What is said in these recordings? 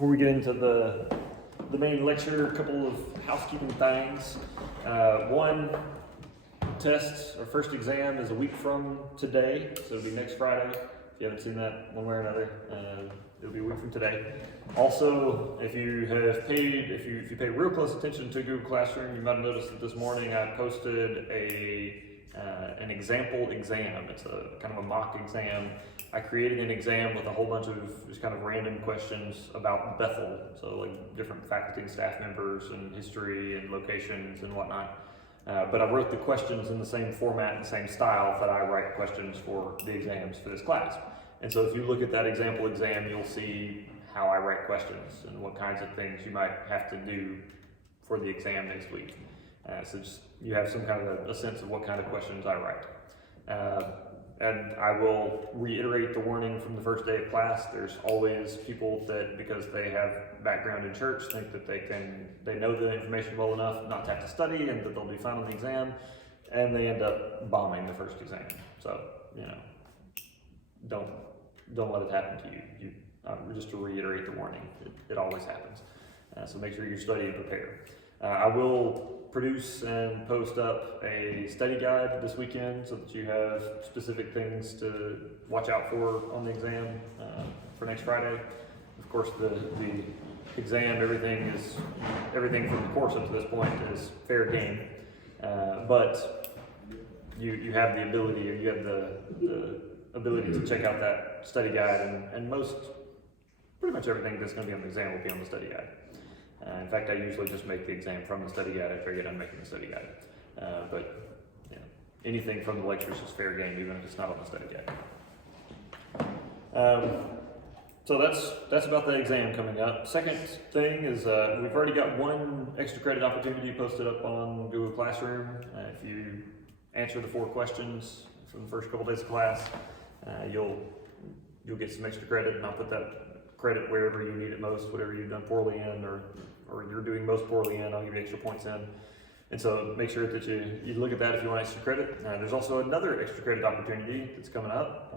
Before we get into the main lecture, a couple of housekeeping things. One, test or first exam is a week from today, so it'll be next Friday. If you haven't seen that one way or another, it'll be a week from today. Also, if you pay real close attention to Google Classroom, you might have noticed that this morning I posted an example exam. It's a kind of a mock exam. I created an exam with a whole bunch of just kind of random questions about Bethel, so like different faculty and staff members and history and locations and whatnot. But I wrote the questions in the same format and same style that I write questions for the exams for this class. And so if you look at that example exam, you'll see how I write questions and what kinds of things you might have to do for the exam next week. So just, you have some kind of a sense of what kind of questions I write. And I will reiterate the warning from the first day of class. There's always people that, because they have background in church, think that they know the information well enough not to have to study and that they'll do fine on the exam, and they end up bombing the first exam. So, don't let it happen to you. Just to reiterate the warning, it always happens. So make sure you study and prepare. I will produce and post up a study guide this weekend so that you have specific things to watch out for on the exam for next Friday. Of course, the exam, everything from the course up to this point is fair game, but you have the ability, or you have the ability to check out that study guide, and pretty much everything that's going to be on the exam will be on the study guide. In fact, I usually just make the exam from the study guide after I get done making the study guide. But anything from the lectures is fair game, even if it's not on the study guide. So that's about the exam coming up. Second thing is we've already got one extra credit opportunity posted up on Google Classroom. If you answer the 4 questions from the first couple days of class, you'll get some extra credit, and I'll put that credit wherever you need it most, whatever you've done poorly in or you're doing most poorly in, I'll give you extra points in. And so make sure that you look at that if you want extra credit. There's also another extra credit opportunity that's coming up.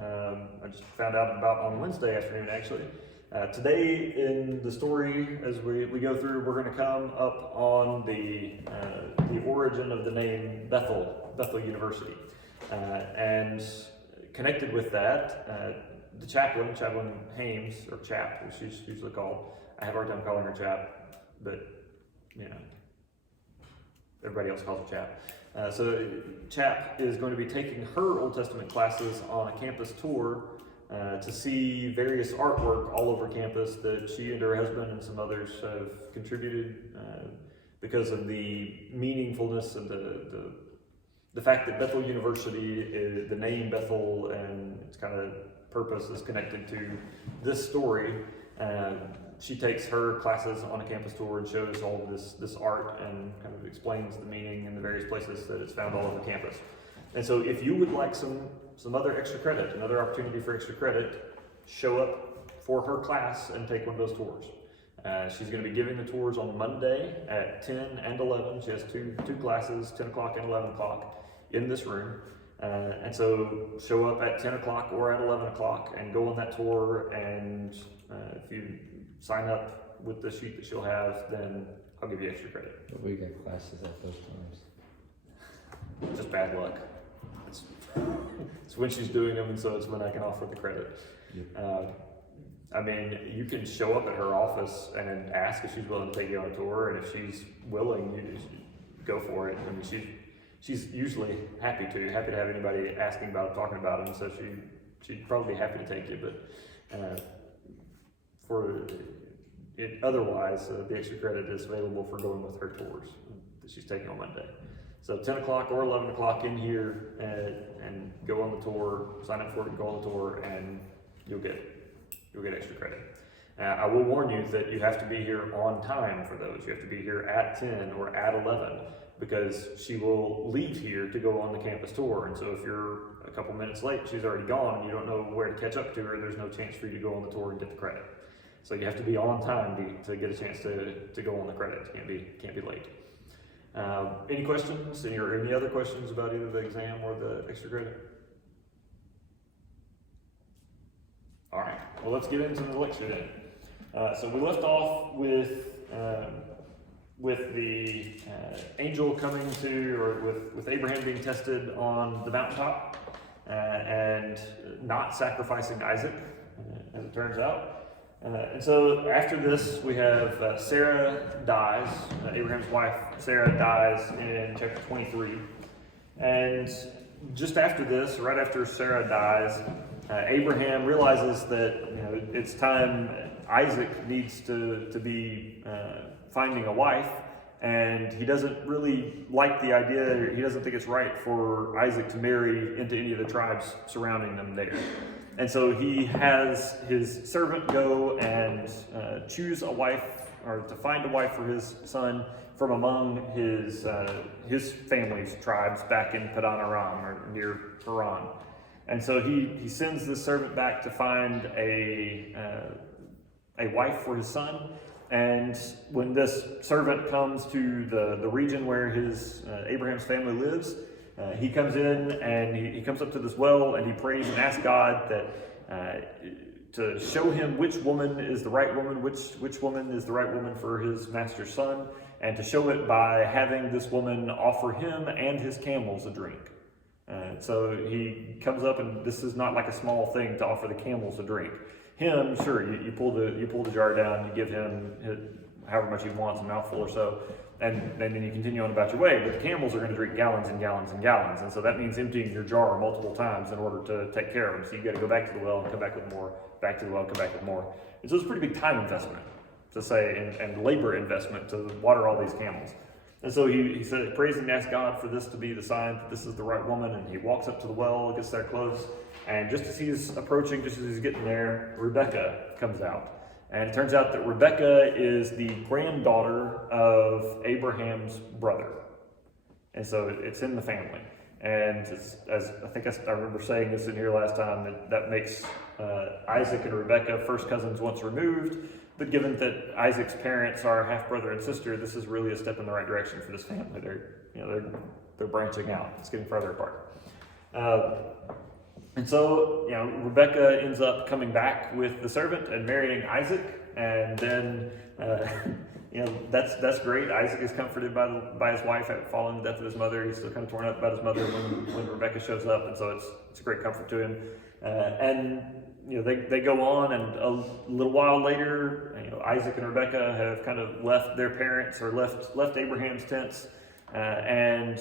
I just found out about on Wednesday afternoon, actually. Today in the story, as we go through, we're going to come up on the origin of the name Bethel University. And connected with that, the chaplain Hames, or Chap, as she's usually called. I have a hard time calling her Chap, but everybody else calls her Chap. So Chap is going to be taking her Old Testament classes on a campus tour to see various artwork all over campus that she and her husband and some others have contributed because of the meaningfulness of the fact that Bethel University is the name Bethel, and its kind of purpose is connected to this story. She takes her classes on a campus tour and shows all of this art and kind of explains the meaning in the various places that it's found all over campus. And so if you would like some other extra credit, another opportunity for extra credit, show up for her class and take one of those tours. She's going to be giving the tours on Monday at 10 and 11. She has two classes, 10 o'clock and 11 o'clock in this room. And so show up at 10 o'clock or at 11 o'clock and go on that tour, and if you sign up with the sheet that she'll have, then I'll give you extra credit. But we got classes at those times. Just bad luck. It's when she's doing them, and so it's when I can offer the credit. Yep. I mean, you can show up at her office and ask if she's willing to take you on a tour, and if she's willing, you just go for it. I mean, she's usually happy to have anybody asking about it, talking about them, so she'd probably be happy to take you, but for it, otherwise, the extra credit is available for going with her tours that she's taking on Monday. So 10 o'clock or 11 o'clock in here and go on the tour, sign up for it and go on the tour, and you'll get extra credit. I will warn you that you have to be here on time for those. You have to be here at 10 or at 11, because she will leave here to go on the campus tour. And so if you're a couple minutes late, she's already gone, and you don't know where to catch up to her, there's no chance for you to go on the tour and get the credit. So you have to be on time to get a chance to go on the credit. You can't be late. Any questions? Any other questions about either the exam or the extra credit? All right, well, let's get into the lecture then. So we left off with the angel coming to, or with Abraham being tested on the mountaintop and not sacrificing Isaac, as it turns out. And so after this, we have Sarah dies, Abraham's wife, Sarah dies in chapter 23. And just after this, right after Sarah dies, Abraham realizes that it's time Isaac needs to be finding a wife, and he doesn't really like the idea. He doesn't think it's right for Isaac to marry into any of the tribes surrounding them there. And so he has his servant go and choose a wife, or to find a wife for his son from among his family's tribes back in Padan Aram, or near Haran. And so he sends this servant back to find a wife for his son. And when this servant comes to the region where Abraham's family lives, he comes in and he comes up to this well and he prays and asks God that to show him which woman is the right woman, which woman is the right woman for his master's son, and to show it by having this woman offer him and his camels a drink. So he comes up, and this is not like a small thing to offer the camels a drink. Him, sure, you pull the jar down, you give him however much he wants, a mouthful or so, and then you continue on about your way. But the camels are going to drink gallons and gallons and gallons, and so that means emptying your jar multiple times in order to take care of them. So you got to go back to the well and come back with more, back to the well, come back with more. And so it's a pretty big time investment, to say, and labor investment to water all these camels. And so he said, prays and asks God for this to be the sign that this is the right woman. And he walks up to the well, gets there close, and just as he's approaching, just as he's getting there, Rebecca comes out. And it turns out that Rebecca is the granddaughter of Abraham's brother. And so it's in the family. And as I remember saying this in here last time, that makes Isaac and Rebecca first cousins once removed. But given that Isaac's parents are half brother and sister, this is really a step in the right direction for this family. They're branching out. It's getting further apart. And so, Rebecca ends up coming back with the servant and marrying Isaac, and then, that's great. Isaac is comforted by his wife following the death of his mother. He's still kind of torn up about his mother when Rebecca shows up, and so it's a great comfort to him. They go on, and a little while later, Isaac and Rebecca have kind of left their parents, or left Abraham's tents, and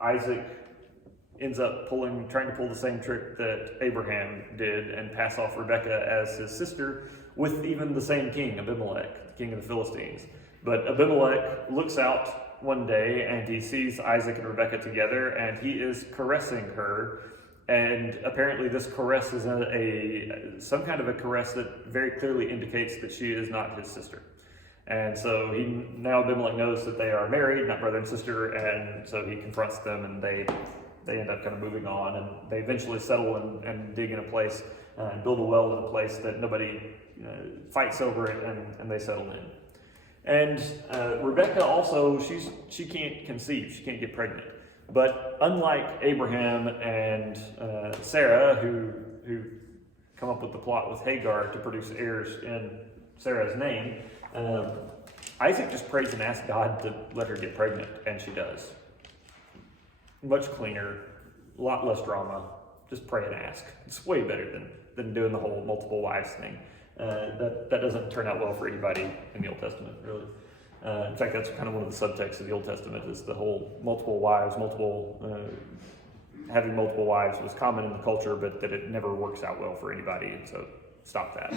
Isaac ends up trying to pull the same trick that Abraham did and pass off Rebecca as his sister with even the same king, Abimelech, king of the Philistines. But Abimelech looks out one day and he sees Isaac and Rebecca together, and he is caressing her. And apparently this caress is some kind of a caress that very clearly indicates that she is not his sister. And so now Abimelech knows that they are married, not brother and sister, and so he confronts them, and they end up kind of moving on, and they eventually settle and dig in a place and build a well in a place that nobody fights over it, and they settle in. And Rebecca also, she can't conceive, she can't get pregnant. But unlike Abraham and Sarah, who come up with the plot with Hagar to produce heirs in Sarah's name, Isaac just prays and asks God to let her get pregnant, and she does. Much cleaner, a lot less drama. Just pray and ask. It's way better than doing the whole multiple wives thing. That doesn't turn out well for anybody in the Old Testament, really. In fact, that's kind of one of the subtexts of the Old Testament, is the whole multiple wives, having multiple wives was common in the culture, but that it never works out well for anybody, and so stop that.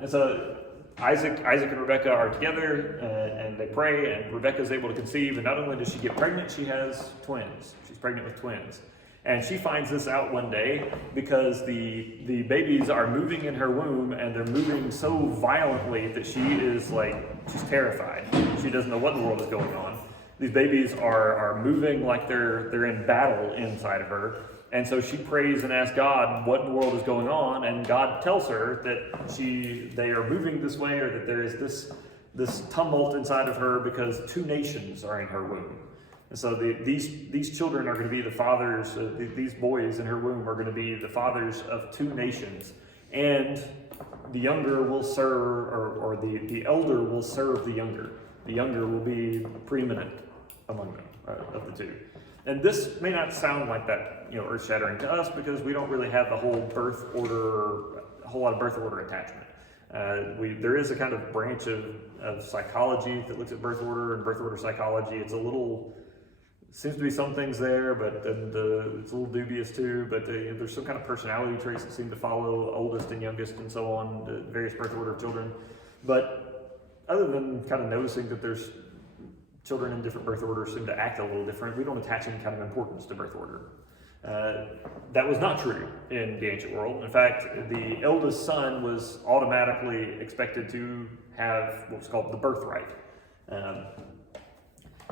And so Isaac and Rebecca are together, and they pray, and Rebecca is able to conceive, and not only does she get pregnant, she has twins. She's pregnant with twins. And she finds this out one day because the babies are moving in her womb, and they're moving so violently that she's terrified. She doesn't know what in the world is going on. These babies are moving like they're in battle inside of her. And so she prays and asks God what in the world is going on, and God tells her that they are moving this way, or that there is this tumult inside of her because two nations are in her womb. And so these children are going to be the fathers, these boys in her womb are going to be the fathers of two nations. And the younger will serve, or the elder will serve the younger. The younger will be preeminent among them, of the two. And this may not sound like that, earth-shattering to us, because we don't really have the whole a whole lot of birth order attachment. There is a kind of branch of psychology that looks at birth order and birth order psychology. Seems to be some things there, but then it's a little dubious too. But there's some kind of personality traits that seem to follow oldest and youngest and so on, the various birth order of children. But other than kind of noticing that there's children in different birth orders seem to act a little different, we don't attach any kind of importance to birth order. That was not true in the ancient world. In fact, the eldest son was automatically expected to have what's called the birthright.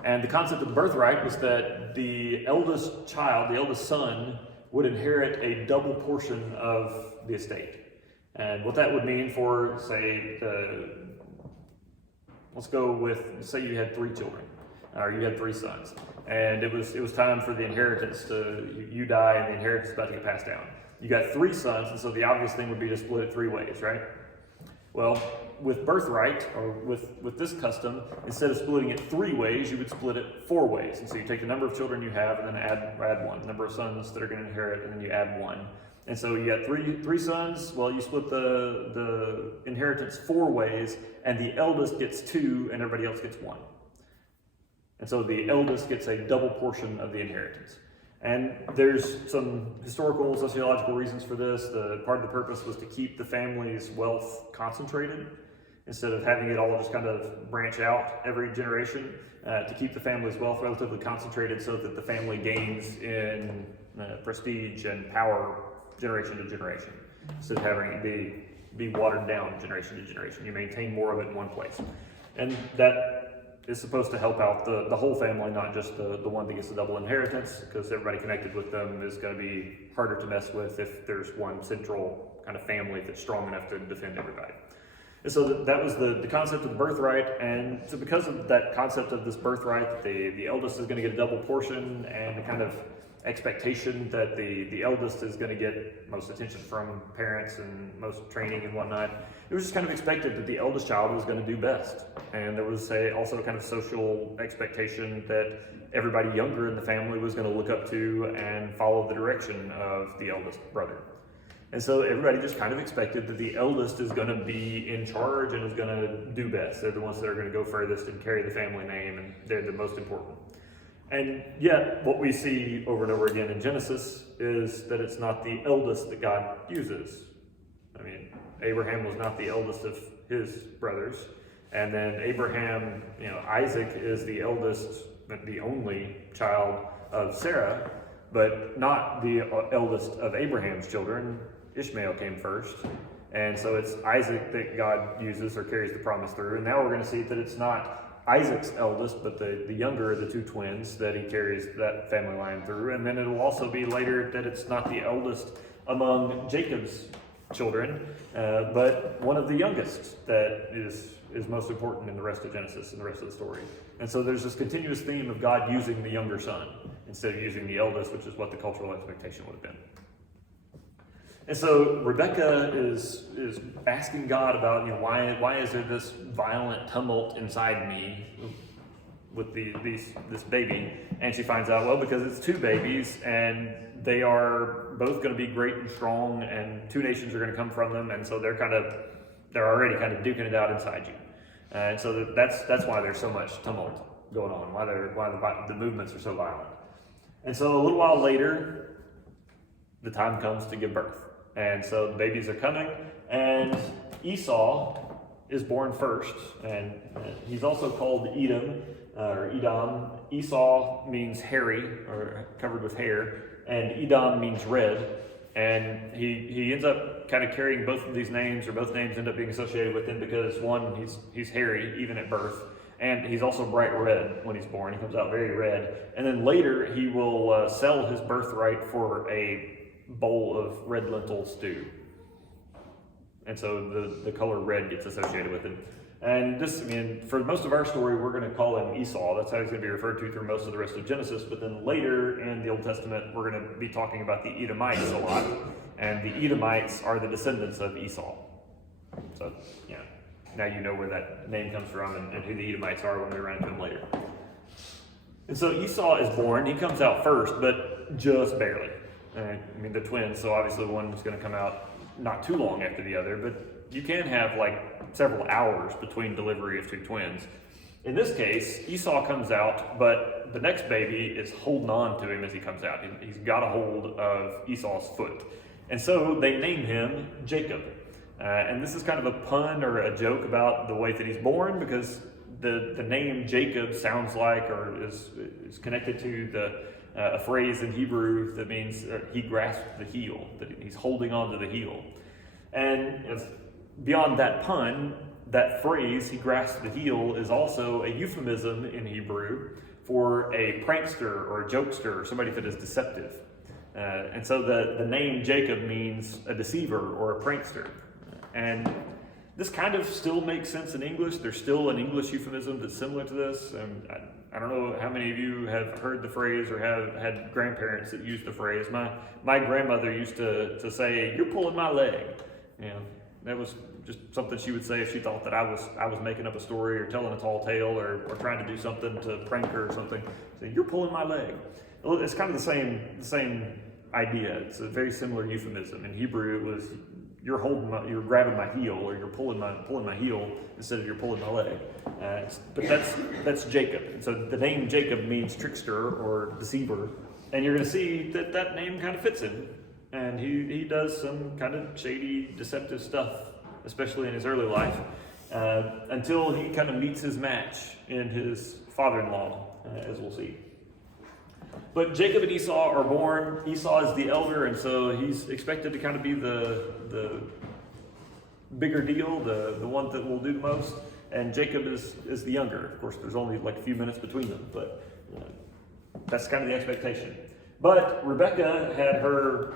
And the concept of the birthright was that the eldest child, the eldest son, would inherit a double portion of the estate. And what that would mean for, say, say you had 3 children, or you had 3 sons, and it was time for the inheritance you die and the inheritance is about to get passed down. You got 3 sons, and so the obvious thing would be to split it 3 ways, right? Well, with birthright, or with this custom, instead of splitting it 3 ways, you would split it 4 ways. And so you take the number of children you have and then add 1, the number of sons that are going to inherit, and then you add 1. And so you got three sons. Well, you split the inheritance 4 ways, and the eldest gets 2 and everybody else gets 1. And so the eldest gets a double portion of the inheritance. And there's some historical, sociological reasons for this. Part of the purpose was to keep the family's wealth concentrated, instead of having it all just kind of branch out every generation, to keep the family's wealth relatively concentrated so that the family gains in prestige and power generation to generation, instead of having it be watered down generation to generation. You maintain more of it in one place. And that is supposed to help out the whole family, not just the one that gets a double inheritance, because everybody connected with them is going to be harder to mess with if there's one central kind of family that's strong enough to defend everybody. And so that was the concept of the birthright. And so because of that concept of this birthright, the eldest is going to get a double portion, and the kind of expectation that the eldest is going to get most attention from parents and most training and whatnot, it was just kind of expected that the eldest child was going to do best. And there was also a kind of social expectation that everybody younger in the family was going to look up to and follow the direction of the eldest brother. And so everybody just kind of expected that the eldest is going to be in charge and is going to do best. They're the ones that are going to go furthest and carry the family name, and they're the most important. And yet, what we see over and over again in Genesis is that it's not the eldest that God uses. I mean, Abraham was not the eldest of his brothers. And then Abraham, Isaac is the eldest, but the only child of Sarah, but not the eldest of Abraham's children. Ishmael came first. And so it's Isaac that God uses or carries the promise through. And now we're going to see that it's not Isaac's eldest, but the younger of the 2 twins that he carries that family line through. And then it'll also be later that it's not the eldest among Jacob's children, but one of the youngest that is most important in the rest of Genesis and the rest of the story. And so there's this continuous theme of God using the younger son instead of using the eldest, which is what the cultural expectation would have been. And so Rebecca is asking God about, why is there this violent tumult inside me with this baby? And she finds out, well, because it's 2 babies, and they are both going to be great and strong, and 2 nations are going to come from them, and so they're already kind of duking it out inside you. And so that's why there's so much tumult going on, why the movements are so violent. And so a little while later, the time comes to give birth. And so the babies are coming, and Esau is born first, and he's also called Edom, or Edom. Esau means hairy, or covered with hair, and Edom means red. And he ends up kind of carrying both of these names, or both names end up being associated with him because, one, he's hairy even at birth, and he's also bright red when he's born. He comes out very red. And then later he will sell his birthright for a bowl of red lentil stew. And so the color red gets associated with it. And this, for most of our story, we're going to call him Esau. That's how he's going to be referred to through most of the rest of Genesis. But then later in the Old Testament, we're going to be talking about the Edomites a lot. And the Edomites are the descendants of Esau. So, now you know where that name comes from and who the Edomites are when we run into them later. And so Esau is born. He comes out first, but just barely. They're twins, so obviously one is going to come out not too long after the other, but you can have like several hours between delivery of two twins. In this case, Esau comes out, but the next baby is holding on to him as he comes out. He's got a hold of Esau's foot. And so they name him Jacob. And this is kind of a pun or a joke about the way that he's born, because the name Jacob sounds like, or is connected to a phrase in Hebrew that means he grasped the heel, that he's holding on to the heel. And beyond that pun, that phrase, he grasped the heel, is also a euphemism in Hebrew for a prankster or a jokester or somebody that is deceptive. And so the name Jacob means a deceiver or a prankster. And this kind of still makes sense in English. There's still an English euphemism that's similar to this. I don't know how many of you have heard the phrase or have had grandparents that use the phrase. My grandmother used to say, "You're pulling my leg." That was just something she would say if she thought that I was making up a story or telling a tall tale or trying to do something to prank her or something. Say, "You're pulling my leg." It's kind of the same idea. It's a very similar euphemism. In Hebrew, it was you're grabbing my heel, or you're pulling my heel instead of you're pulling my leg. But that's Jacob. And so the name Jacob means trickster or deceiver, and you're going to see that name kind of fits him. And he does some kind of shady, deceptive stuff, especially in his early life, until he kind of meets his match in his father-in-law, as we'll see. But Jacob and Esau are born. Esau is the elder, and so he's expected to kind of be the bigger deal, the one that will do the most. And Jacob is the younger. Of course, there's only like a few minutes between them, but that's kind of the expectation. But Rebekah had her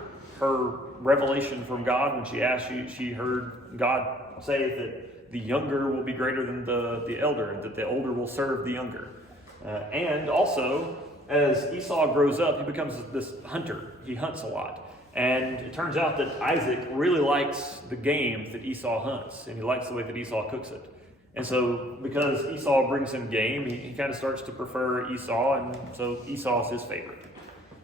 revelation from God when she heard God say that the younger will be greater than the elder, and that the older will serve the younger. And also, as Esau grows up, he becomes this hunter. He hunts a lot. And it turns out that Isaac really likes the game that Esau hunts, and he likes the way that Esau cooks it. And so, because Esau brings him game, he kind of starts to prefer Esau, and so Esau is his favorite.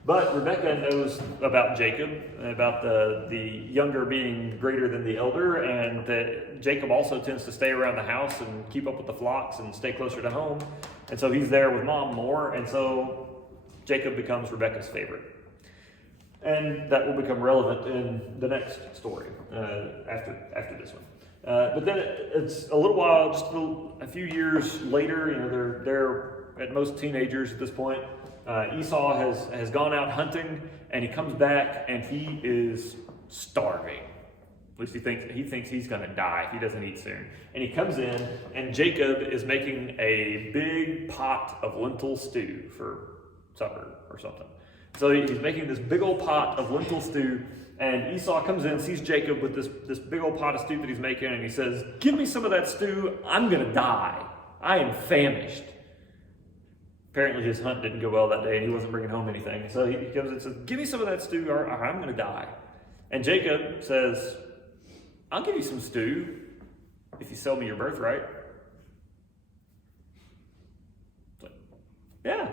But Rebekah knows about Jacob, about the younger being greater than the elder, and that Jacob also tends to stay around the house and keep up with the flocks and stay closer to home. And so he's there with mom more, and so Jacob becomes Rebekah's favorite. And that will become relevant in the next story after this one. But then it's a little while, just a few years later, they're at most teenagers at this point. Esau has gone out hunting, and he comes back and he is starving. At least he thinks he's going to die if he doesn't eat soon. And he comes in, and Jacob is making a big pot of lentil stew for supper or something. So he's making this big old pot of lentil stew, and Esau comes in, sees Jacob with this big old pot of stew that he's making, and he says, "Give me some of that stew. I'm going to die. I am famished." Apparently his hunt didn't go well that day, and he wasn't bringing home anything. So he comes and says, "Give me some of that stew, or I'm going to die." And Jacob says, "I'll give you some stew if you sell me your birthright." Like, yeah.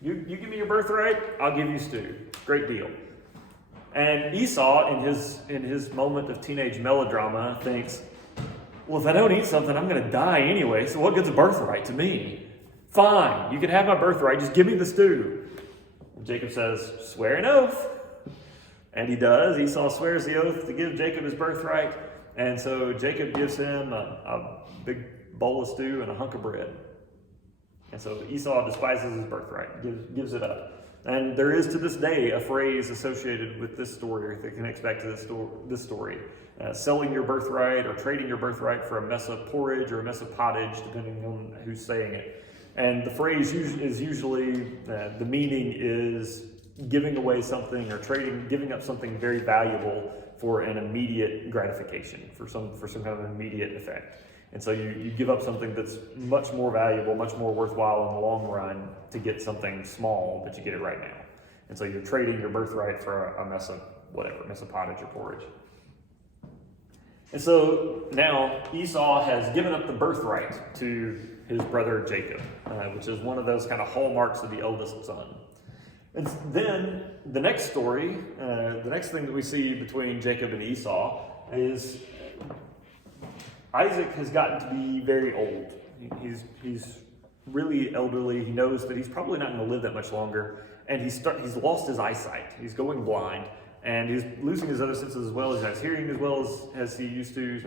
You give me your birthright, I'll give you stew. Great deal. And Esau, in his moment of teenage melodrama, thinks, well, if I don't eat something, I'm going to die anyway, so what good's a birthright to me? Fine, you can have my birthright, just give me the stew. And Jacob says, "Swear an oath." And he does. Esau swears the oath to give Jacob his birthright. And so Jacob gives him a big bowl of stew and a hunk of bread. And so Esau despises his birthright, gives it up. And there is to this day a phrase associated with this story that connects back to this story. Selling your birthright or trading your birthright for a mess of porridge or a mess of pottage, depending on who's saying it. And the phrase is usually, the meaning is giving away something or giving up something very valuable for an immediate gratification, for some kind of immediate effect. And so you give up something that's much more valuable, much more worthwhile in the long run to get something small, but you get it right now. And so you're trading your birthright for a mess of pottage or porridge. And so now Esau has given up the birthright to his brother Jacob, which is one of those kind of hallmarks of the eldest son. And then the next story, the next thing that we see between Jacob and Esau is Isaac has gotten to be very old. He's really elderly. He knows that he's probably not going to live that much longer, and he's lost his eyesight. He's going blind, and he's losing his other senses as well. He's not hearing as well as he used to. He's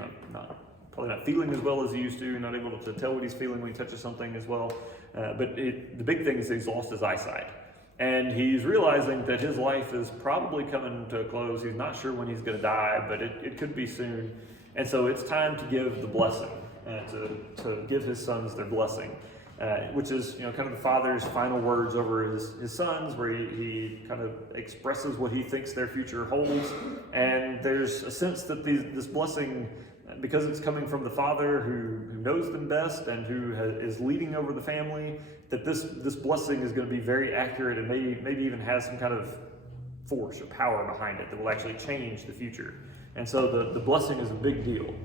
probably not feeling as well as he used to. Not able to tell what he's feeling when he touches something as well. But the big thing is that he's lost his eyesight. And he's realizing that his life is probably coming to a close. He's not sure when he's going to die, but it could be soon. And so it's time to give the blessing, to give his sons their blessing, which is kind of the father's final words over his sons, where he kind of expresses what he thinks their future holds. And there's a sense that this blessing, because it's coming from the father who knows them best and who is leading over the family, that this blessing is going to be very accurate and maybe even has some kind of force or power behind it that will actually change the future. And so the blessing is a big deal.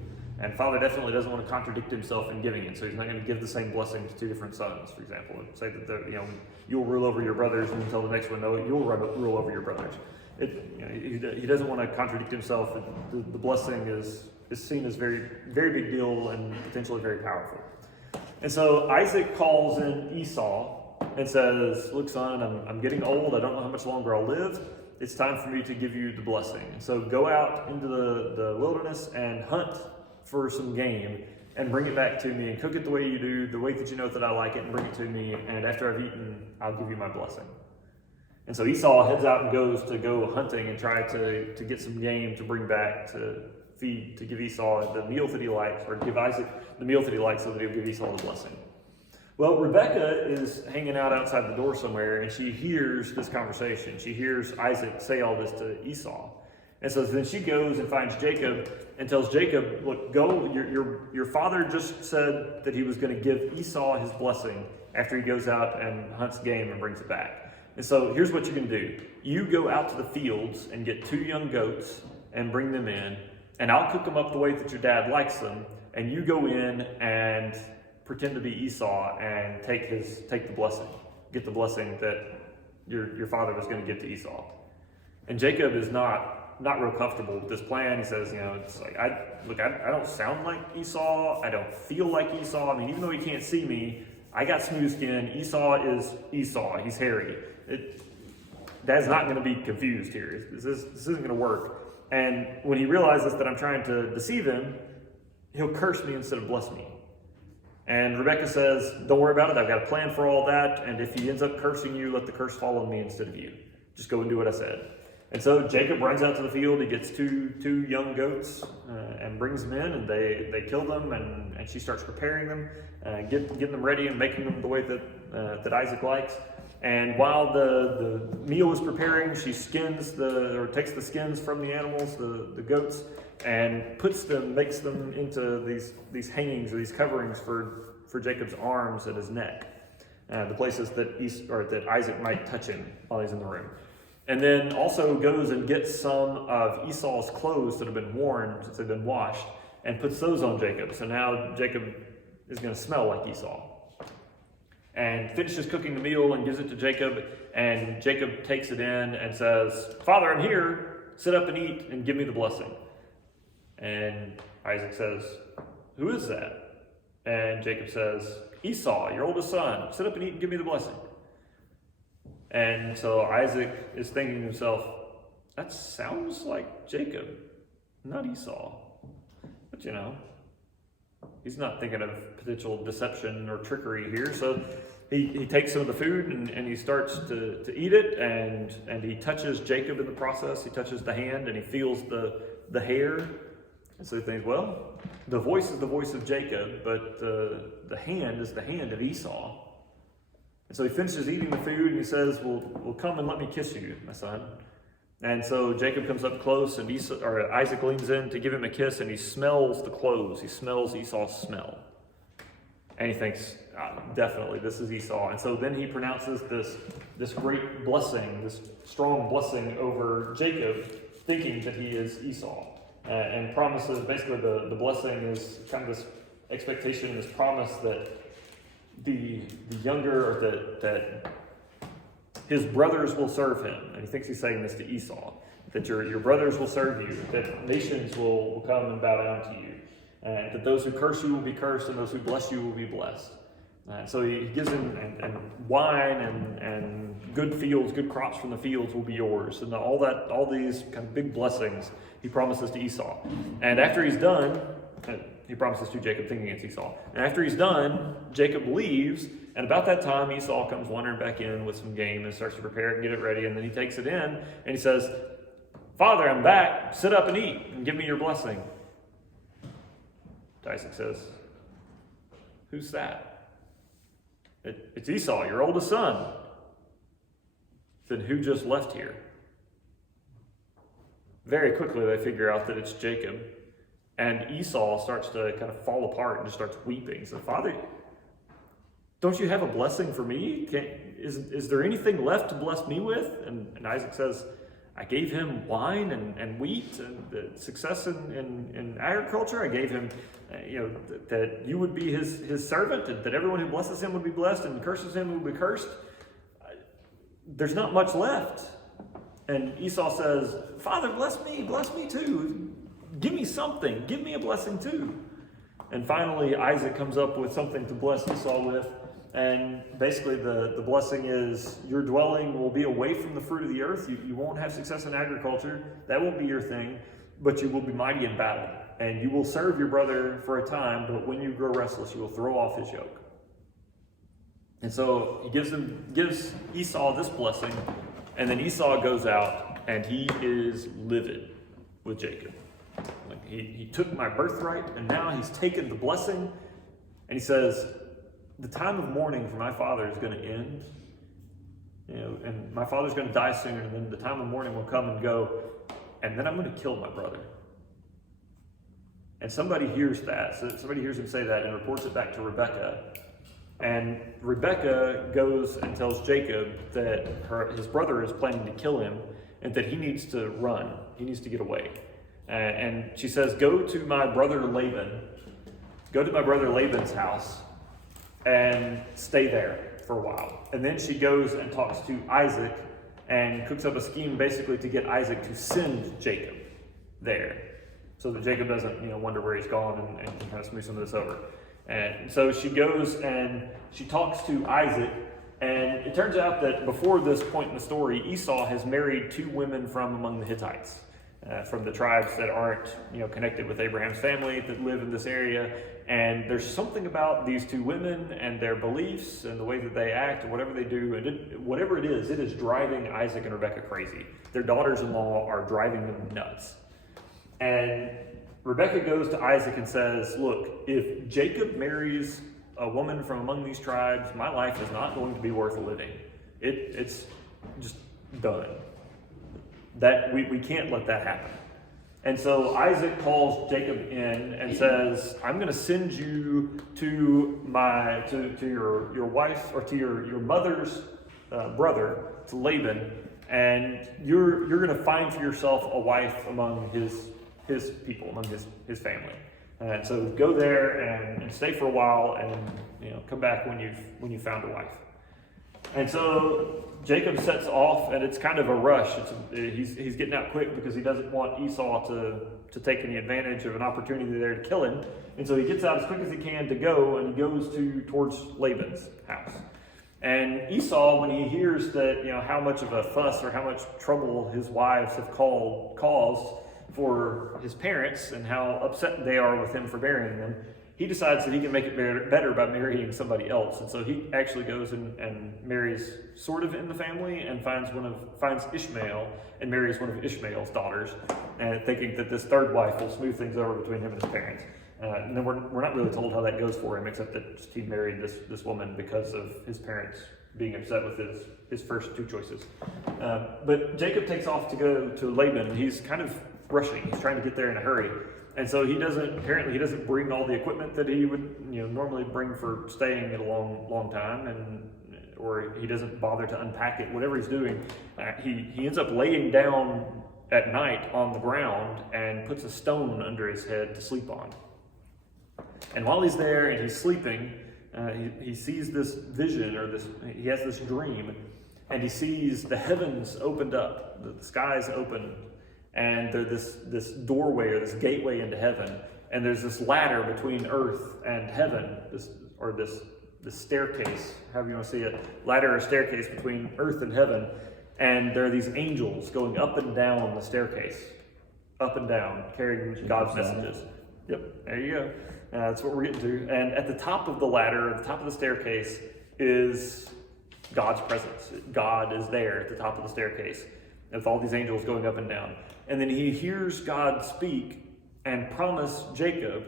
And father definitely doesn't want to contradict himself in giving it, so he's not going to give the same blessing to two different sons, for example. Say that you'll rule over your brothers, and tell the next one, no, you'll rule over your brothers. He doesn't want to contradict himself. The blessing is seen as very, very big deal and potentially very powerful. And so Isaac calls in Esau and says, look, son, I'm getting old. I don't know how much longer I'll live. It's time for me to give you the blessing. And so go out into the wilderness and hunt for some game and bring it back to me and cook it the way you do, the way that you know that I like it, and bring it to me. And after I've eaten, I'll give you my blessing. And so Esau heads out and goes to go hunting and try to get some game to bring back to give Esau the meal that he likes, or give Isaac the meal that he likes so that he'll give Esau the blessing. Well, Rebecca is hanging out outside the door somewhere, and she hears this conversation. She hears Isaac say all this to Esau. And so then she goes and finds Jacob and tells Jacob, look, go, your father just said that he was going to give Esau his blessing after he goes out and hunts game and brings it back. And so here's what you can do. You go out to the fields and get 2 young goats and bring them in, and I'll cook them up the way that your dad likes them, and you go in and pretend to be Esau and take the blessing, get the blessing that your father was going to give to Esau. And Jacob is not real comfortable with this plan. He says, it's like, I don't sound like Esau. I don't feel like Esau. I mean, even though he can't see me, I got smooth skin. Esau is Esau. He's hairy. Dad's not going to be confused here. This isn't going to work. And when he realizes that I'm trying to deceive him, he'll curse me instead of bless me. And Rebecca says, don't worry about it. I've got a plan for all that. And if he ends up cursing you, let the curse fall on me instead of you. Just go and do what I said. And so Jacob runs out to the field. He gets two young goats and brings them in, and they kill them, and she starts preparing them, getting them ready and making them the way that Isaac likes. And while the meal is preparing, she takes the skins from the animals, the goats, and makes them into these hangings or these coverings for Jacob's arms and his neck, the places that Isaac might touch him while he's in the room. And then also goes and gets some of Esau's clothes that have been worn since they've been washed and puts those on Jacob. So now Jacob is going to smell like Esau. And finishes cooking the meal and gives it to Jacob. And Jacob takes it in and says, Father, I'm here. Sit up and eat and give me the blessing. And Isaac says, who is that? And Jacob says, Esau, your oldest son. Sit up and eat and give me the blessing. And so Isaac is thinking to himself, that sounds like Jacob, not Esau. But he's not thinking of potential deception or trickery here. So he takes some of the food and he starts to eat it, and he touches Jacob in the process. He touches the hand and he feels the hair. And so he thinks, well, the voice is the voice of Jacob, but the hand is the hand of Esau. And so he finishes eating the food and he says, well, come and let me kiss you, my son. And so Jacob comes up close and Isaac leans in to give him a kiss, and he smells the clothes. He smells Esau's smell. And he thinks, definitely, this is Esau. And so then he pronounces this great blessing, this strong blessing over Jacob, thinking that he is Esau. and promises, basically the blessing is kind of this expectation, this promise that the younger, or that his brothers will serve him. And he thinks he's saying this to Esau, that your brothers will serve you, that nations will come and bow down to you, and that those who curse you will be cursed, and those who bless you will be blessed. So he gives him, and wine and good fields, good crops from the fields will be yours, and all these kind of big blessings he promises to Esau. And after he's done, he promises to Jacob, thinking it's Esau. And after he's done, Jacob leaves, and about that time Esau comes wandering back in with some game and starts to prepare it and get it ready, and then he takes it in and he says, "Father, I'm back. Sit up and eat and give me your blessing." Isaac says, "Who's that?" "It's Esau, your oldest son." "Then who just left here?" Very quickly they figure out that it's Jacob, and Esau starts to kind of fall apart and just starts weeping. So, "Father, don't you have a blessing for me? Is there anything left to bless me with?" And Isaac says, "I gave him wine and wheat and success in agriculture. I gave him, that you would be his servant, and that everyone who blesses him would be blessed and curses him would be cursed. There's not much left." And Esau says, "Father, bless me too. Give me something. Give me a blessing too." And finally, Isaac comes up with something to bless Esau with. And basically the blessing is, your dwelling will be away from the fruit of the earth. You won't have success in agriculture. That won't be your thing. But you will be mighty in battle. And you will serve your brother for a time, but when you grow restless, you will throw off his yoke. And so he gives Esau this blessing. And then Esau goes out and he is livid with Jacob. Like, he took my birthright, and now he's taken the blessing. And he says, "The time of mourning for my father is going to end, and my father's going to die soon, and then the time of mourning will come and go, and then I'm going to kill my brother." And somebody hears that. So somebody hears him say that and reports it back to Rebekah. And Rebekah goes and tells Jacob that his brother is planning to kill him, and that he needs to run. He needs to get away. And she says, Go to my brother Laban's house and stay there for a while." And then she goes and talks to Isaac and cooks up a scheme basically to get Isaac to send Jacob there, so that Jacob doesn't wonder where he's gone and can kind of smooth some of this over. And so she goes and she talks to Isaac, and it turns out that before this point in the story, Esau has married 2 women from among the Hittites, from the tribes that aren't connected with Abraham's family, that live in this area. And there's something about these 2 women and their beliefs and the way that they act and whatever they do, and whatever it is driving Isaac and Rebekah crazy. Their daughters-in-law are driving them nuts. And Rebekah goes to Isaac and says, "Look, if Jacob marries a woman from among these tribes, my life is not going to be worth living. It's just done. That we can't let that happen." And so Isaac calls Jacob in and says, "I'm going to send you to your wife, or to your mother's brother, to Laban, and you're going to find for yourself a wife among his people, among his family. And so go there and stay for a while, and come back when you've found a wife." And so Jacob sets off, and it's kind of a rush. He's getting out quick because he doesn't want Esau to take any advantage of an opportunity there to kill him. And so he gets out as quick as he can to go, and he goes towards Laban's house. And Esau, when he hears that how much of a fuss or how much trouble his wives have caused for his parents, and how upset they are with him for marrying them, he decides that he can make it better by marrying somebody else. And so he actually goes and marries sort of in the family, and finds Ishmael and marries one of Ishmael's daughters, and thinking that this third wife will smooth things over between him and his parents. And then we're not really told how that goes for him, except that he married this woman because of his parents being upset with his first 2 choices. But Jacob takes off to go to Laban. He's kind of rushing. He's trying to get there in a hurry. And so he doesn't bring all the equipment that he would normally bring for staying a long time, or he doesn't bother to unpack it. Whatever he's doing, he ends up laying down at night on the ground and puts a stone under his head to sleep on. And while he's there and he's sleeping, he sees this vision, or he has this dream, and he sees the heavens opened up, the skies open, and there's this doorway or this gateway into heaven, and there's this ladder between earth and heaven, this staircase, however you want to see it, ladder or staircase between earth and heaven, and there are these angels going up and down the staircase, up and down, carrying God's messages. Yep, there you go. That's what we're getting to. And at the top of the ladder, at the top of the staircase, is God's presence. God is there at the top of the staircase with all these angels going up and down. And then he hears God speak and promise Jacob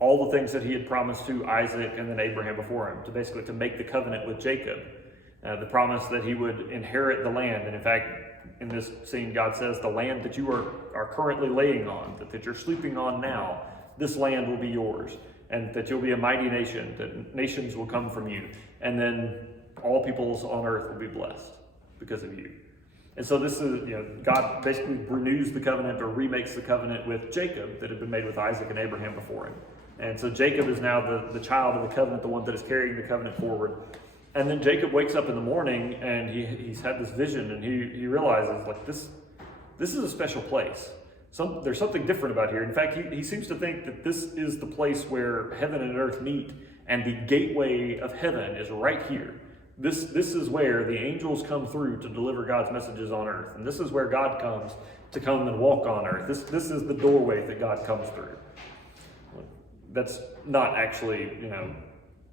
all the things that he had promised to Isaac and then Abraham before him, to make the covenant with Jacob. The promise that he would inherit the land. And in fact, in this scene, God says, the land that you are currently laying on, that you're sleeping on now, this land will be yours, and that you'll be a mighty nation, that nations will come from you, and then all peoples on earth will be blessed because of you. And so this is, God basically renews the covenant or remakes the covenant with Jacob that had been made with Isaac and Abraham before him. And so Jacob is now the child of the covenant, the one that is carrying the covenant forward. And then Jacob wakes up in the morning and he's had this vision, and he realizes, like, this is a special place. There's something different about here. In fact, he seems to think that this is the place where heaven and earth meet, and the gateway of heaven is right here. This is where the angels come through to deliver God's messages on earth, and this is where God comes to come and walk on earth. This is the doorway that God comes through. That's not actually,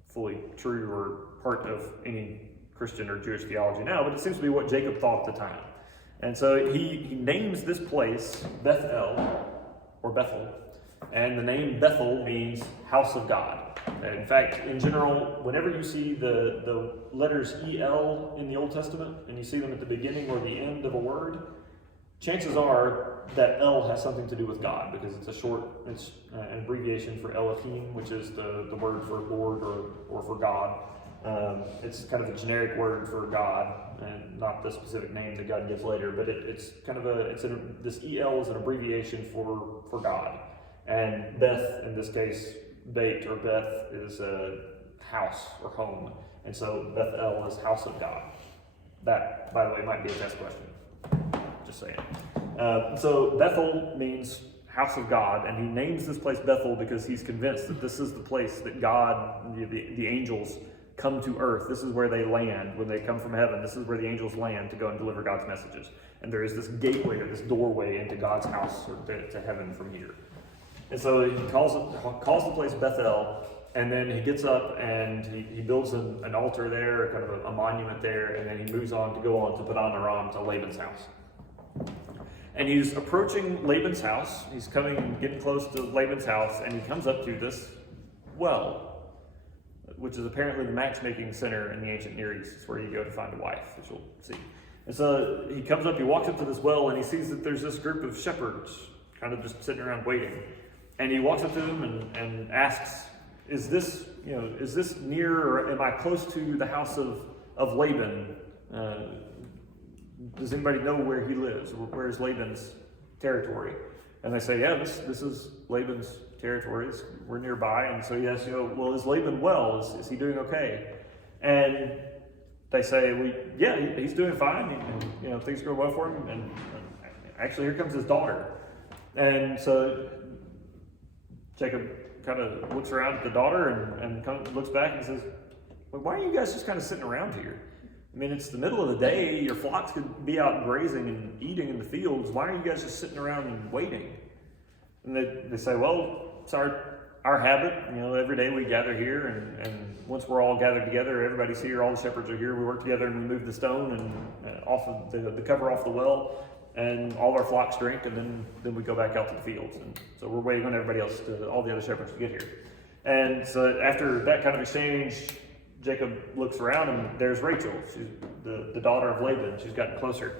fully true or part of any Christian or Jewish theology now, but it seems to be what Jacob thought at the time. And so he names this place Bethel, or Bethel, and the name Bethel means house of God. And in fact, in general, whenever you see the letters EL in the Old Testament, and you see them at the beginning or the end of a word, chances are that El has something to do with God, because it's an abbreviation for Elohim, which is the word for Lord or for God. It's kind of a generic word for God, and not the specific name that God gives later, but this EL is an abbreviation for God. And Beth, in this case, Beit or Beth, is a house or home. And so Bethel is house of God. That, by the way, might be a test question. Just saying. So Bethel means house of God, and he names this place Bethel because he's convinced that this is the place that God, the angels, come to earth. This is where they land when they come from heaven. This is where the angels land to go and deliver God's messages. And there is this gateway or this doorway into God's house or to heaven from here. And so he calls the place Bethel, and then he gets up and he builds an altar there, kind of a monument there, and then he moves on to go on to Padan Aram, to Laban's house. And he's approaching Laban's house. He's getting close to Laban's house, and he comes up to this well, which is apparently the matchmaking center in the ancient Near East. It's where you go to find a wife, which you'll see. And so he walks up to this well, and he sees that there's this group of shepherds kind of just sitting around waiting. And he walks up to them and asks, is this near, or am I close to the house of Laban? Does anybody know where he lives? Where is Laban's territory? And they say, yeah, this is Laban's territory. We're nearby. And so he asks, well, is Laban well? Is he doing okay? And they say, well, yeah, he's doing fine. And things are going well for him. And actually, here comes his daughter. And so Jacob kind of looks around at the daughter and kind of looks back and says, well, why are you guys just kind of sitting around here? I mean, it's the middle of the day. Your flocks could be out grazing and eating in the fields. Why are you guys just sitting around and waiting? And they say, well, it's our habit. Every day we gather here, and once we're all gathered together, everybody's here, all the shepherds are here, we work together and we move the stone and off of the cover off the well, and all of our flocks drink, and then we go back out to the fields. And so we're waiting on everybody else, all the other shepherds to get here. And so after that kind of exchange, Jacob looks around, and there's Rachel. She's the daughter of Laban. She's gotten closer,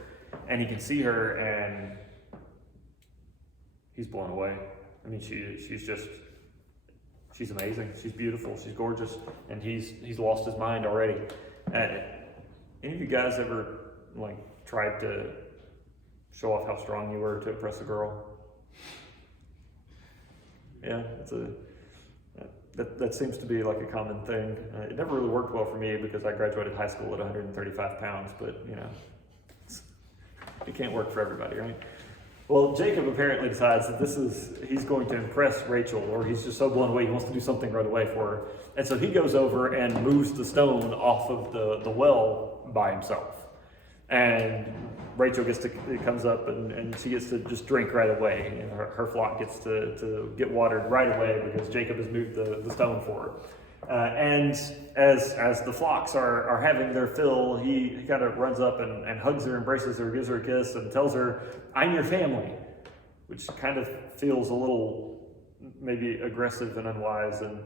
and he can see her, and he's blown away. I mean, she's amazing. She's beautiful. She's gorgeous, and he's lost his mind already. Any of you guys ever tried to show off how strong you were to impress a girl. Yeah, that seems to be like a common thing. It never really worked well for me because I graduated high school at 135 pounds, but it can't work for everybody, right? Well, Jacob apparently decides that he's going to impress Rachel, or he's just so blown away he wants to do something right away for her. And so he goes over and moves the stone off of the well by himself. And Rachel comes up and she gets to just drink right away. Her flock gets to get watered right away because Jacob has moved the stone for her. And as the flocks are having their fill, he kind of runs up and hugs her, embraces her, gives her a kiss, and tells her, "I'm your family," which kind of feels a little maybe aggressive and unwise and,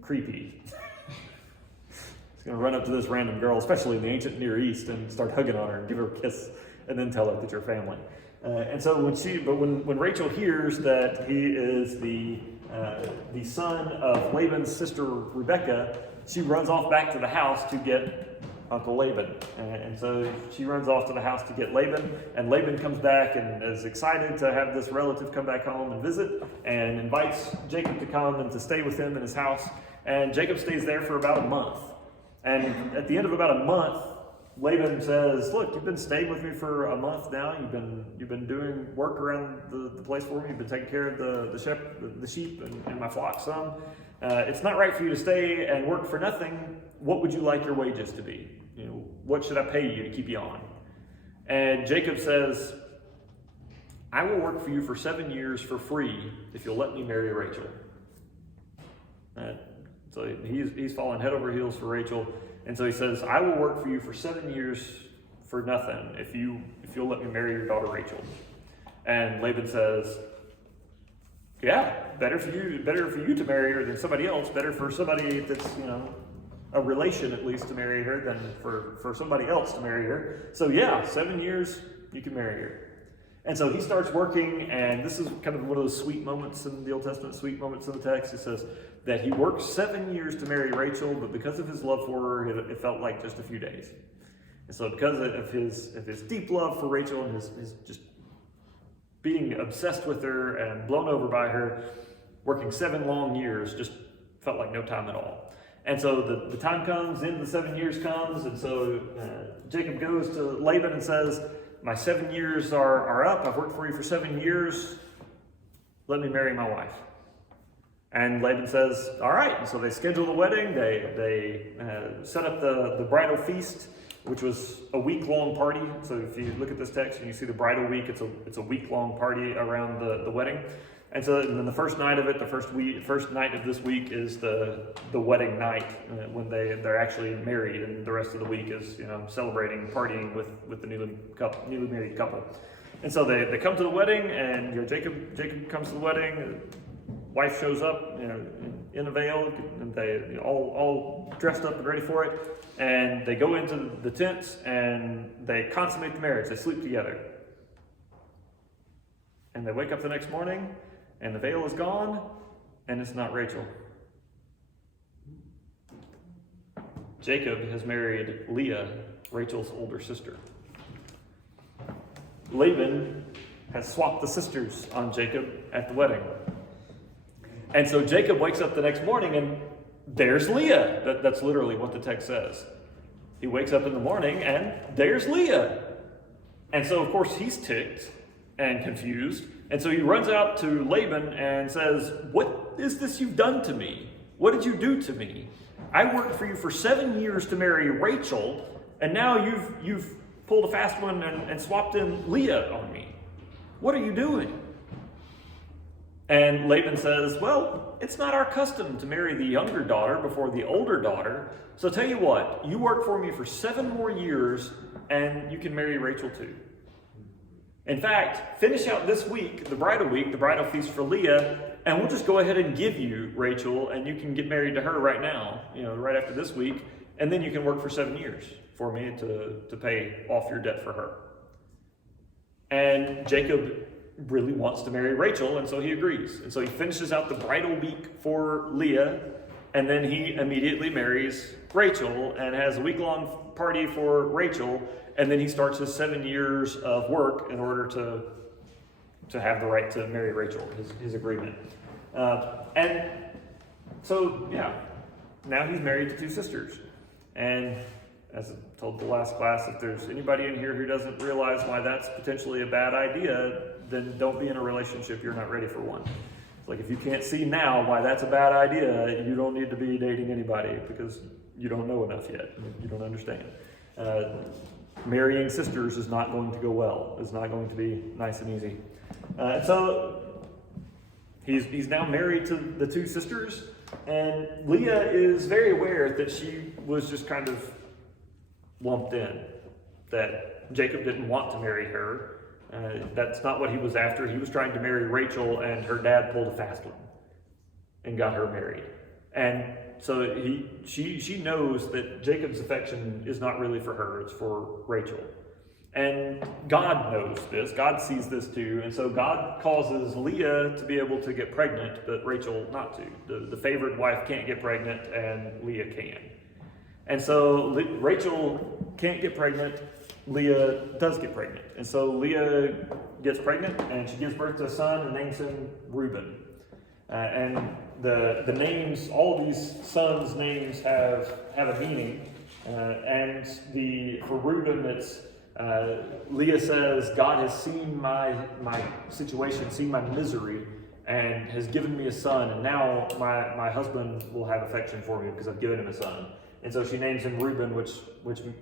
creepy. He's going to run up to this random girl, especially in the ancient Near East, and start hugging on her and give her a kiss and then tell her that you're family. And so when Rachel hears that he is the son of Laban's sister Rebecca, she runs off back to the house to get Uncle Laban. And so she runs off to the house to get Laban, and Laban comes back and is excited to have this relative come back home and visit, and invites Jacob to come and to stay with him in his house. And Jacob stays there for about a month. And at the end of about a month, Laban says, "Look, you've been staying with me for a month now. You've been doing work around the place for me. You've been taking care of the sheep and my flock some. It's not right for you to stay and work for nothing. What would you like your wages to be? What should I pay you to keep you on?" And Jacob says, "I will work for you for 7 years for free if you'll let me marry Rachel." So he's fallen head over heels for Rachel. And so he says, "I will work for you for 7 years for nothing if you'll let me marry your daughter Rachel." And Laban says, "Yeah, better for you to marry her than somebody else. Better for somebody that's a relation at least to marry her than for somebody else to marry her. So yeah, 7 years you can marry her." And so he starts working, and this is kind of one of those sweet moments in the Old Testament, sweet moments in the text. It says that he worked 7 years to marry Rachel, but because of his love for her, it felt like just a few days. And so because of his deep love for Rachel and his just being obsessed with her and blown over by her, working 7 long years just felt like no time at all. And so the time comes, the end of the 7 years comes, and so Jacob goes to Laban and says, "My 7 years are up. I've worked for you for 7 years. Let me marry my wife." And Laban says, "All right." And so they schedule the wedding. They set up the bridal feast, which was a week-long party. So if you look at this text and you see the bridal week, it's a week-long party around the wedding. And so then the first night of it, the first night of this week is the wedding night when they're actually married, and the rest of the week is celebrating, partying with the newly married couple. And so they come to the wedding, and Jacob comes to the wedding. Wife shows up, in a veil, and they all dressed up and ready for it. And they go into the tents and they consummate the marriage. They sleep together. And they wake up the next morning, and the veil is gone, and it's not Rachel. Jacob has married Leah, Rachel's older sister. Laban has swapped the sisters on Jacob at the wedding. And so Jacob wakes up the next morning, and there's Leah. That's literally what the text says. He wakes up in the morning, and there's Leah. And so, of course, he's ticked and confused. And so he runs out to Laban and says, "What is this you've done to me? What did you do to me? I worked for you for 7 years to marry Rachel, and now you've pulled a fast one and swapped in Leah on me. What are you doing?" And Laban says, "Well, it's not our custom to marry the younger daughter before the older daughter. So tell you what, you work for me for 7 more years, and you can marry Rachel too. In fact, finish out this week, the bridal feast for Leah, and we'll just go ahead and give you Rachel, and you can get married to her right now, right after this week, and then you can work for 7 years for me to pay off your debt for her." And Jacob really wants to marry Rachel, and so he agrees. And so he finishes out the bridal week for Leah, And then he immediately marries Rachel and has a week-long party for Rachel. And then he starts his 7 years of work in order to have the right to marry Rachel, his agreement. And so, yeah, now he's married to 2 sisters. And as I told the last class, if there's anybody in here who doesn't realize why that's potentially a bad idea, then don't be in a relationship you're not ready for one. It's like if you can't see now why that's a bad idea, you don't need to be dating anybody because you don't know enough yet. You don't understand. Marrying sisters is not going to go well. It's not going to be nice and easy. So he's now married to the 2 sisters, and Leah is very aware that she was just kind of lumped in, that Jacob didn't want to marry her. That's not what he was after. He was trying to marry Rachel, and her dad pulled a fast one and got her married. And so she knows that Jacob's affection is not really for her, it's for Rachel. And God knows this, God sees this too, and so God causes Leah to be able to get pregnant, but Rachel not to. The favored wife can't get pregnant, and Leah can. And so Rachel can't get pregnant, Leah does get pregnant. And so Leah gets pregnant, and she gives birth to a son and names him Reuben. And the names, all of these sons' names have a meaning. And for Reuben, it's Leah says, God has seen my situation, seen my misery, and has given me a son, and now my husband will have affection for me because I've given him a son. And so she names him Reuben, which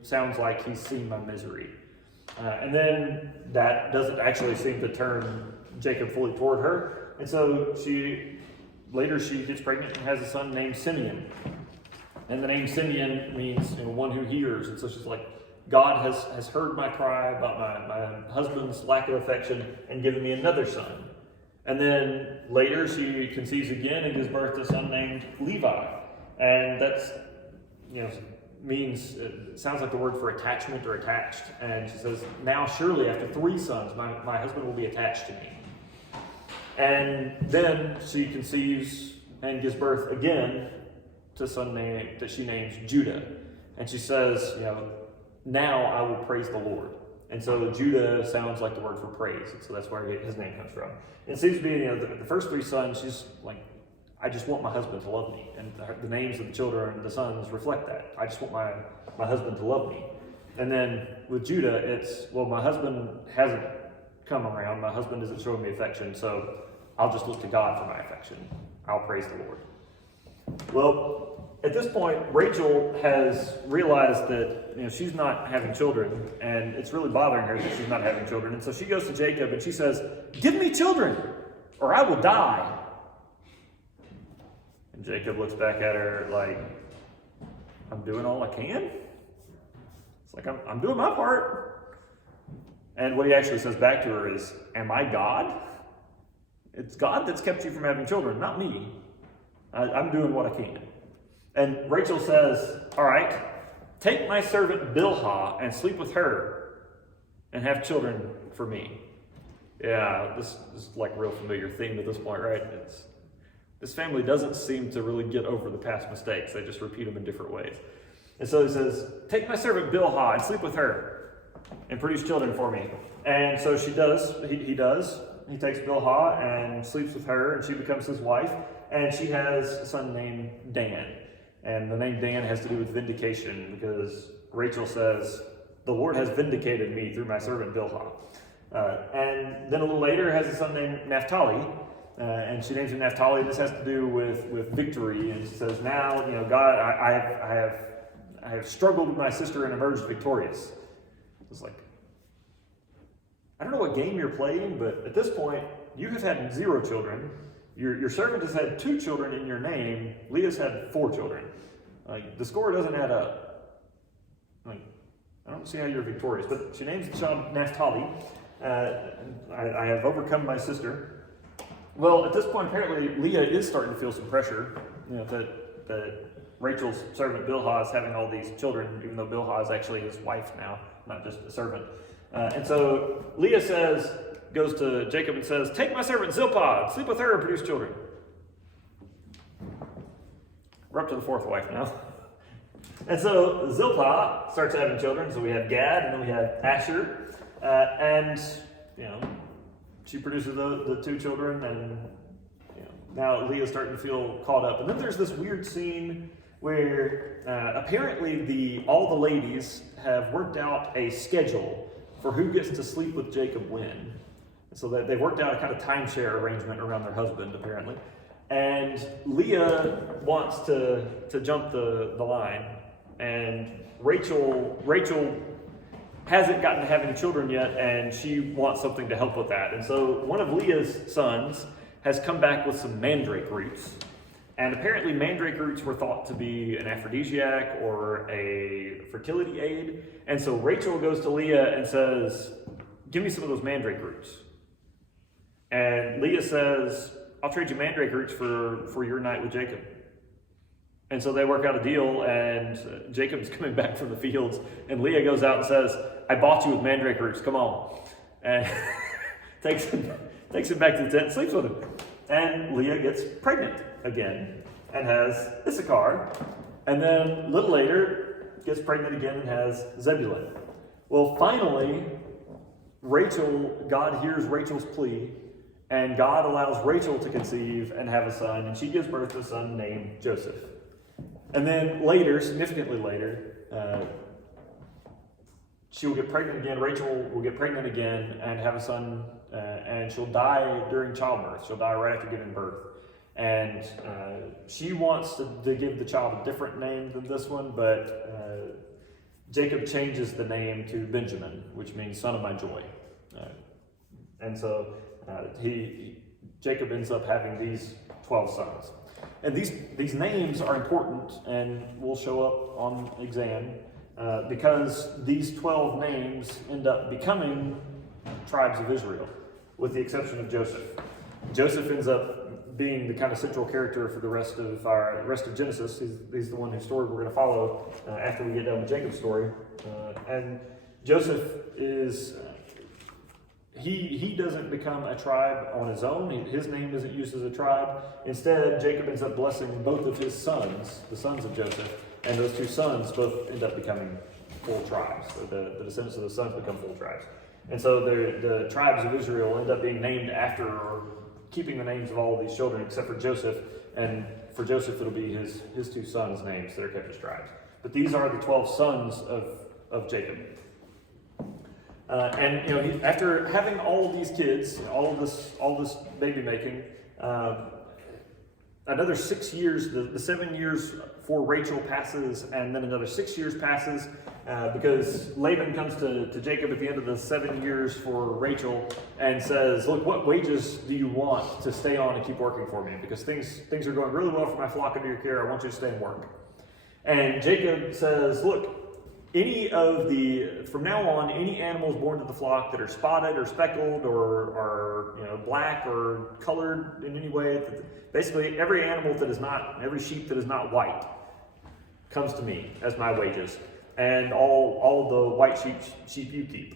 sounds like he's seen my misery. And then that doesn't actually seem to turn Jacob fully toward her. And so later she gets pregnant and has a son named Simeon. And the name Simeon means one who hears. And so she's like, God has heard my cry about my husband's lack of affection and given me another son. And then later she conceives again and gives birth to a son named Levi. And that's, it sounds like the word for attachment or attached. And she says, now surely after 3 sons, my husband will be attached to me. And then she conceives and gives birth again to a son that she names Judah. And she says, now I will praise the Lord. And so Judah sounds like the word for praise. And so that's where his name comes from. It seems to be, the first 3 sons, she's like, I just want my husband to love me. And the names of the children, the sons, reflect that. I just want my husband to love me. And then with Judah, it's, well, my husband hasn't come around. My husband isn't showing me affection, so I'll just look to God for my affection. I'll praise the Lord. Well, at this point, Rachel has realized that she's not having children, and it's really bothering her that she's not having children. And so she goes to Jacob and she says, give me children, or I will die. And Jacob looks back at her like, I'm doing all I can? It's like, I'm doing my part. And what he actually says back to her is, am I God? It's God that's kept you from having children, not me. I'm doing what I can. And Rachel says, all right, take my servant Bilhah and sleep with her and have children for me. Yeah, this is like a real familiar theme at this point, right? This family doesn't seem to really get over the past mistakes. They just repeat them in different ways. And so he says, take my servant Bilhah and sleep with her and produce children for me. And so she does. He does. He takes Bilhah and sleeps with her, and she becomes his wife. And she has a son named Dan. And the name Dan has to do with vindication, because Rachel says, the Lord has vindicated me through my servant Bilhah. And then a little later has a son named Naphtali. And she names him Naphtali. This has to do with victory. And she says, now, God, I have struggled with my sister and emerged victorious. It's like, I don't know what game you're playing, but at this point, you have had 0 children. Your servant has had 2 children in your name. Leah's had 4 children. The score doesn't add up. I don't see how you're victorious. But she names the child Naphtali. I have overcome my sister. Well, at this point, apparently, Leah is starting to feel some pressure. That Rachel's servant Bilhah is having all these children, even though Bilhah is actually his wife now, not just a servant. And so Leah goes to Jacob and says, take my servant Zilpah, sleep with her and produce children. We're up to the fourth wife now. And so Zilpah starts having children. So we have Gad, and then we have Asher, and she produces the two children, and now Leah's starting to feel caught up. And then there's this weird scene where apparently all the ladies have worked out a schedule for who gets to sleep with Jacob when. So that they've worked out a kind of timeshare arrangement around their husband, apparently. And Leah wants to jump the line, and Rachel hasn't gotten to have any children yet, and she wants something to help with that. And so one of Leah's sons has come back with some mandrake roots. And apparently mandrake roots were thought to be an aphrodisiac or a fertility aid. And so Rachel goes to Leah and says, "Give me some of those mandrake roots." And Leah says, "I'll trade you mandrake roots for your night with Jacob." And so they work out a deal, and Jacob's coming back from the fields, and Leah goes out and says, "I bought you with mandrake roots, come on." And takes him back to the tent and sleeps with him. And Leah gets pregnant again and has Issachar. And then a little later, gets pregnant again and has Zebulun. Well, finally, God hears Rachel's plea, and God allows Rachel to conceive and have a son, and she gives birth to a son named Joseph. And then later, significantly later, she will get pregnant again. Rachel will get pregnant again and have a son, and she'll die during childbirth. She'll die right after giving birth. And she wants to give the child a different name than this one, but Jacob changes the name to Benjamin, which means son of my joy. And so Jacob ends up having these 12 sons. And these names are important and will show up on exam because these 12 names end up becoming tribes of Israel, with the exception of Joseph. Joseph ends up being the kind of central character for the rest of Genesis. He's the one whose story we're going to follow after we get done with Jacob's story. And Joseph is... He doesn't become a tribe on his own. His name isn't used as a tribe. Instead, Jacob ends up blessing both of his sons, the sons of Joseph, and those two sons both end up becoming full tribes. So the descendants of the sons become full tribes. And so the tribes of Israel end up being named after, or keeping the names of all of these children except for Joseph. And for Joseph, it'll be his two sons' names that are kept as tribes. But these are the 12 sons of Jacob. And after having all of these kids, all this baby making, another 6 years, the 7 years for Rachel passes, and then another 6 years passes because Laban comes to Jacob at the end of the 7 years for Rachel and says, "Look, what wages do you want to stay on and keep working for me? Because things are going really well for my flock under your care. I want you to stay and work." And Jacob says, "Look, from now on, any animals born to the flock that are spotted or speckled or are black or colored in any way, basically every sheep that is not white comes to me as my wages, and all of the white sheep you keep."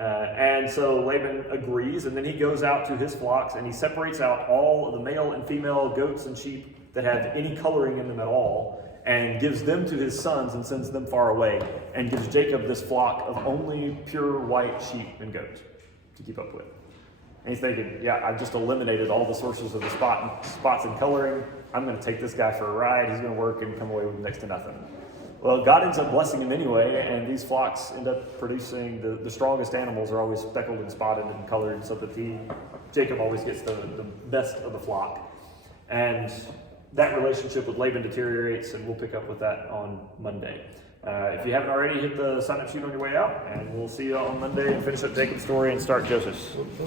And so Laban agrees, and then he goes out to his flocks and he separates out all of the male and female goats and sheep that have any coloring in them at all, and gives them to his sons and sends them far away, and gives Jacob this flock of only pure white sheep and goats to keep up with. And he's thinking, I've just eliminated all the sources of the spots and coloring. I'm going to take this guy for a ride. He's going to work and come away with next to nothing. Well, God ends up blessing him anyway, and these flocks end up producing the strongest animals are always speckled and spotted and colored, so that Jacob always gets the best of the flock. And that relationship with Laban deteriorates, and we'll pick up with that on Monday. If you haven't already, hit the sign-up sheet on your way out, and we'll see you on Monday and finish up Jacob's story and start Joseph's.